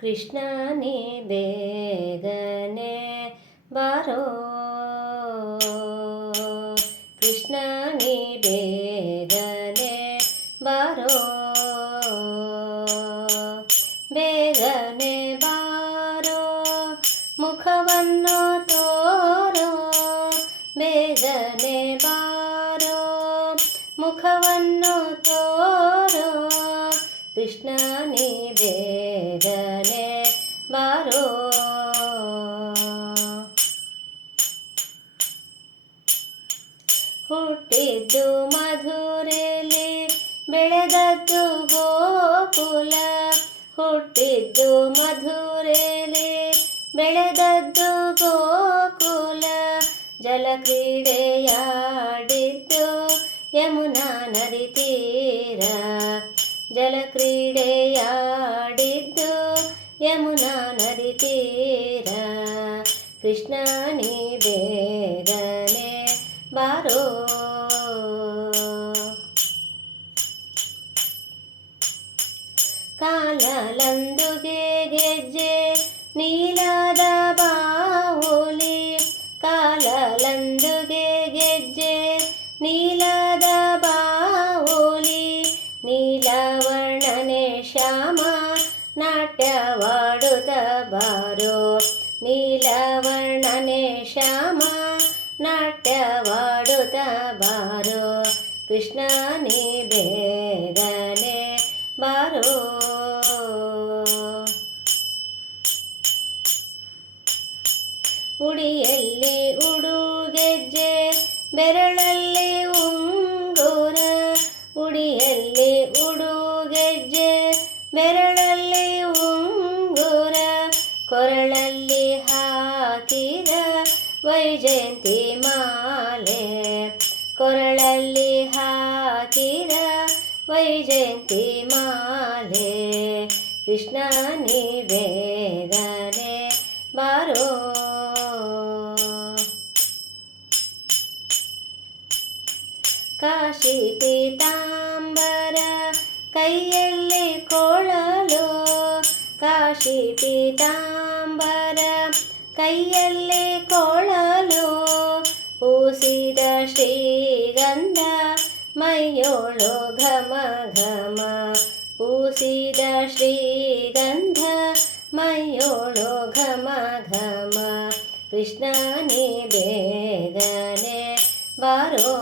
ಕೃಷ್ಣ ನೀ ಬೇಗನೆ ಬಾರೋ, ಕೃಷ್ಣ ನೀ ಬೇಗನೆ ಬಾರೋ, ಬೇಗನೆ ಬಾರೋ ಮುಖವನ್ನು ತೋರೋ, ಬೇಗನೆ ಬಾರೋ ಮುಖವನ್ನು ತೋರೋ, ಕೃಷ್ಣ ನೀ ಬೇಗನೆ ಬಾರೋ. ಹುಟ್ಟಿದ್ದು ಮಧುರೆಯಲ್ಲಿ ಬೆಳೆದದ್ದು ಗೋಕುಲ, ಹುಟ್ಟಿದ್ದು ಮಧುರೆಯಲ್ಲಿ ಬೆಳೆದದ್ದು ಗೋಕುಲ, ಜಲಕ್ರೀಡೆಯಾಡಿದ್ದು ಯಮುನಾ ನದಿ ತೀರ, ಜಲಕ್ರೀಡೆಯಾಡಿದ್ದು ಯಮುನಾ ನದಿ ತೀರ, ಕೃಷ್ಣ ನೀ ಬೇಗನೆ ಬಾರೋ. ಕಾಲಲಂದುಗೆ ಗೆಜ್ಜೆ ನೀಲದ ಬಾವುಲಿ, ಕಾಲಲಂದುಗೆ ಗೆಜ್ಜೆ ನೀಲದ ಬಾವುಲಿ, ನೀಲವರ್ಣನೆ ಶ್ಯಾಮ ನಾಟ್ಯವಾಡುತ್ತ ಬಾರೋ, ನೀಲವರ್ಣನೆ ಶ್ಯಾಮ ನಾಟ್ಯವಾಡುತ್ತ ಬಾರೋ, ಕೃಷ್ಣ ನೀ ಬೇಗನೆ ಬಾರೋ. ಉಡಿಯಲ್ಲಿ ಉಡುಗೆಜ್ಜೆ ಬೆರಳಲ್ಲಿ ಉಂಗುರ, ಉಡಿಯಲ್ಲಿ ಉಡುಗೆಜ್ಜೆ ಬೆರಳಲ್ಲಿ ಉಂಗುರ, ಕೊರಳಲ್ಲಿ ಹಾಕಿದ ವೈಜಯಂತಿ ಮಾಲೆ, ಕೊರಳಲ್ಲಿ ಹಾಕಿದ ವೈಜಯಂತಿ ಮಾಲೆ, ಕೃಷ್ಣ ನೀ ಬೇಗನೆ ಬಾರೋ. ಕಾಶಿ ಪೀತಾಂಬರ ಕೈಯಲ್ಲಿ ಕೊಳಲು, ಕಾಶಿ ಪೀತಾಂಬರ ಕೈಯಲ್ಲಿ ಕೊಳಲು, ಪೂಸಿದ ಶ್ರೀಗಂಧ ಮೈಯೋಳು ಘಮ ಘಮ, ಪೂಸಿದ ಶ್ರೀಗಂಧ ಮೈಯೋಳು ಘಮ ಘಮ, ಕೃಷ್ಣ ನೀ ಬೇಗನೆ ಬಾರೋ.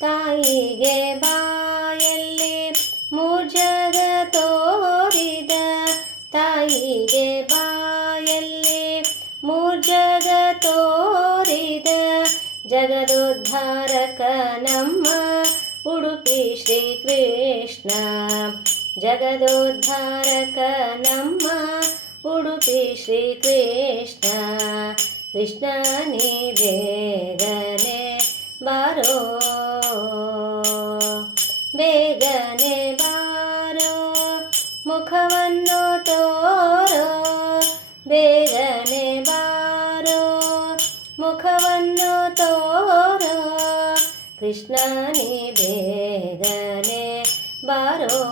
ತಾಯಿಗೆ ಬಾಯಲ್ಲಿ ಮೂರ್ಜಗ ತೋರಿದ, ತಾಯಿಗೆ ಬಾಯಲ್ಲಿ ಮೂರ್ಜಗ ತೋರಿದ, ಜಗದೋದ್ಧಾರಕ ನಮ್ಮ ಉಡುಪಿ ಶ್ರೀಕೃಷ್ಣ, ಜಗದೋದ್ಧಾರಕ ನಮ್ಮ ಉಡುಪಿ ಶ್ರೀಕೃಷ್ಣ, ಕೃಷ್ಣ ನೀ ಬೇಗನೆ ಬಾರೋ, ಬೇಗನೆ ಬಾರೋ ಮುಖವನ್ನು ತೋರೋ, ಬೇಗನೆ ಬಾರೋ ಮುಖವನ್ನು ತೋರೋ, ಕೃಷ್ಣ ನೀ ಬೇಗನೆ ಬಾರೋ,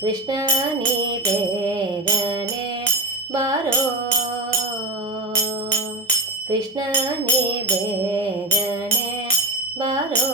ಕೃಷ್ಣ ನೀ ಬೇಗನೆ ಬಾರೋ, ಕೃಷ್ಣ ನೀ ಬೇಗನೆ ಬಾರೋ.